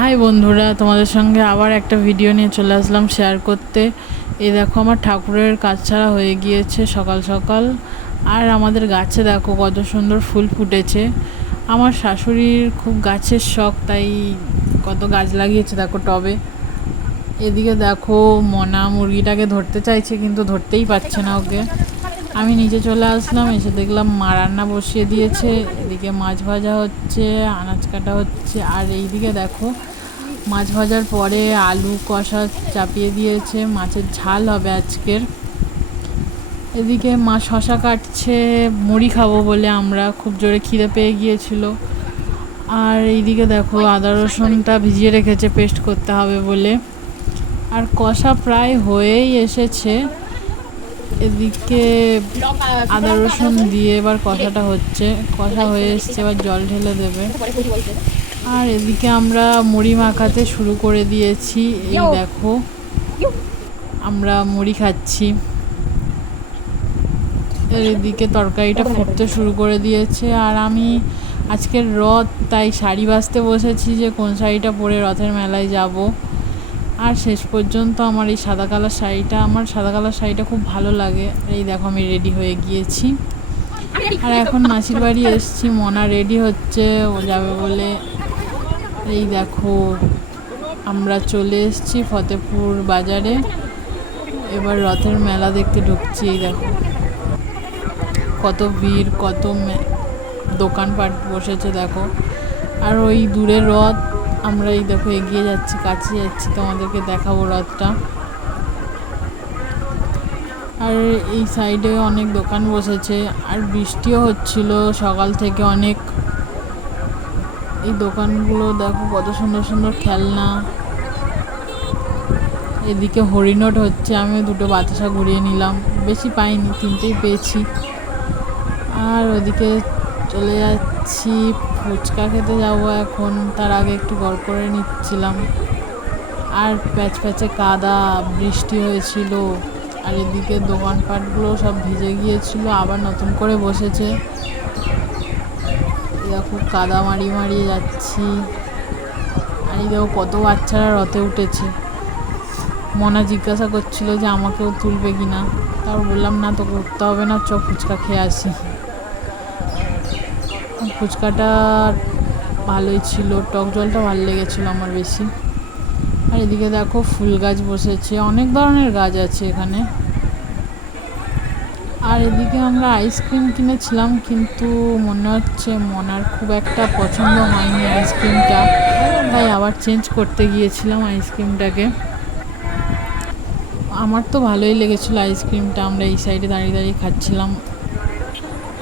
High বন্ধুরা, তোমাদের সঙ্গে আবার একটা ভিডিও নিয়ে চলে আসলাম শেয়ার করতে। এই দেখো আমার ঠাকুরের কাজ ছাড়া হয়ে গিয়েছে সকাল সকাল। আর আমাদের গাছে দেখো কত সুন্দর ফুল ফুটেছে। আমার শাশুড়ির খুব গাছের শখ, তাই কত গাছ লাগিয়েছে দেখো টবে। এদিকে দেখো মনা মুরগিটাকে ধরতে চাইছে কিন্তু ধরতেই পারছে না ওকে। আমি নিচে চলে আসলাম, এসে দেখলাম মা রান্না বসিয়ে দিয়েছে। এদিকে মাছ ভাজা হচ্ছে, আনাজ কাটা হচ্ছে। আর এইদিকে দেখো মাছ ভাজার পরে আলু কষা চাপিয়ে দিয়েছে, মাছের ঝাল হবে আজকের। এদিকে মা শশা কাটছে, মুড়ি খাবো বলে, আমরা খুব জোরে খিদে পেয়ে গিয়েছিল। আর এইদিকে দেখো আদা রসুনটা ভিজিয়ে রেখেছে পেস্ট করতে হবে বলে। আর কষা প্রায় হয়েই এসেছে। এদিকে আদা রসুন দিয়ে এবার কষাটা হচ্ছে, কষা হয়ে এসছে, এবার জল ঢেলে দেবে। আর এদিকে আমরা মুড়ি মাখাতে শুরু করে দিয়েছি। এই দেখো আমরা মুড়ি খাচ্ছি। এদিকে তরকারিটা ফুটতে শুরু করে দিয়েছে। আর আমি আজকের রথ, তাই শাড়ি বাছতে বসেছি যে কোন শাড়িটা পরে রথের মেলায় যাব। আর শেষ পর্যন্ত আমার এই সাদা কালার শাড়িটা খুব ভালো লাগে। এই দেখো আমি রেডি হয়ে গিয়েছি। আর এখন মাসির বাড়ি এসেছি, মনা রেডি হচ্ছে ও যাবে বলে। এই দেখো আমরা চলে এসেছি ফতেপুর বাজারে, এবার রথের মেলা দেখতে ঢুকছি। এই দেখো কত ভিড়, কত দোকানপাট বসেছে দেখো। আর ওই দূরের রথ, আমরা এই দেখো এগিয়ে যাচ্ছি, কাছে যাচ্ছি, তোমাদেরকে দেখাবো রথটা। আর এই সাইডে অনেক দোকান বসেছে, আর বৃষ্টিও হচ্ছিল সকাল থেকে অনেক। এই দোকানগুলো দেখো কত সুন্দর সুন্দর খেলনা। এদিকে হরিণট হচ্ছে, আমি দুটো বাতাসা ঘুরিয়ে নিলাম, বেশি পাইনি, তিনটেই পেয়েছি। আর ওদিকে চলে যাচ্ছি, ফুচকা খেতে যাবো এখন, তার আগে একটু গল্প করে নিচ্ছিলাম। আর প্যাচ প্যাচে কাদা, বৃষ্টি হয়েছিল। আর এদিকে দোকানপাটগুলো সব ভিজে গিয়েছিল, আবার নতুন করে বসেছে। দেখো কাদা মারিয়ে যাচ্ছি। আর এই দেখো কত বাচ্চারা রথে উঠেছে। মনা জিজ্ঞাসা করছিল যে আমাকেও তুলবে কিনা, তারপর বললাম না, তোকে উঠতে হবে না, চ ফুচকা খেয়ে আসি। ফুচকাটা ভালোই ছিল, টক জলটা ভালো লেগেছিলো আমার বেশি। আর এদিকে দেখো ফুল গাছ বসেছে, অনেক ধরনের গাছ আছে এখানে। আর এদিকে আমরা আইসক্রিম কিনেছিলাম, কিন্তু মনে হচ্ছে মনার খুব একটা পছন্দ হয়নি আইসক্রিমটা, তাই আবার চেঞ্জ করতে গিয়েছিলাম আইসক্রিমটাকে। আমার তো ভালোই লেগেছিলো আইসক্রিমটা, আমরা এই সাইডে দাঁড়িয়ে দাঁড়িয়ে খাচ্ছিলাম।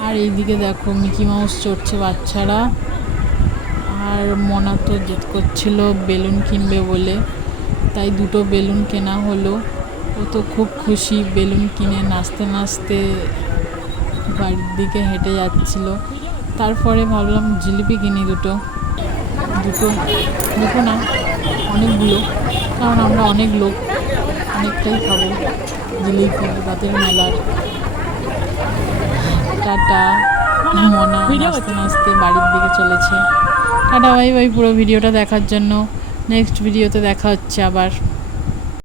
আর এইদিকে দেখো মিকি মাউস চড়ছে বাচ্চারা। আর মনা তো জেদ করছিল বেলুন কিনবে বলে, তাই দুটো বেলুন কেনা হলো। ও তো খুব খুশি, বেলুন কিনে নাচতে নাচতে বাড়ির দিকে হেঁটে যাচ্ছিল। তারপরে ভাবলাম জিলিপি কিনি দুটো না, অনেকগুলো, কারণ আমরা অনেক লোক, অনেকটাই খাবো জিলিপি রাতের মেলার। টাটা। মনা নাচতে নাচতে বাড়ির দিকে চলেছে। Tata bye bye. পুরো ভিডিওটা দেখার জন্য নেক্সট ভিডিওতে দেখা হচ্ছে আবার।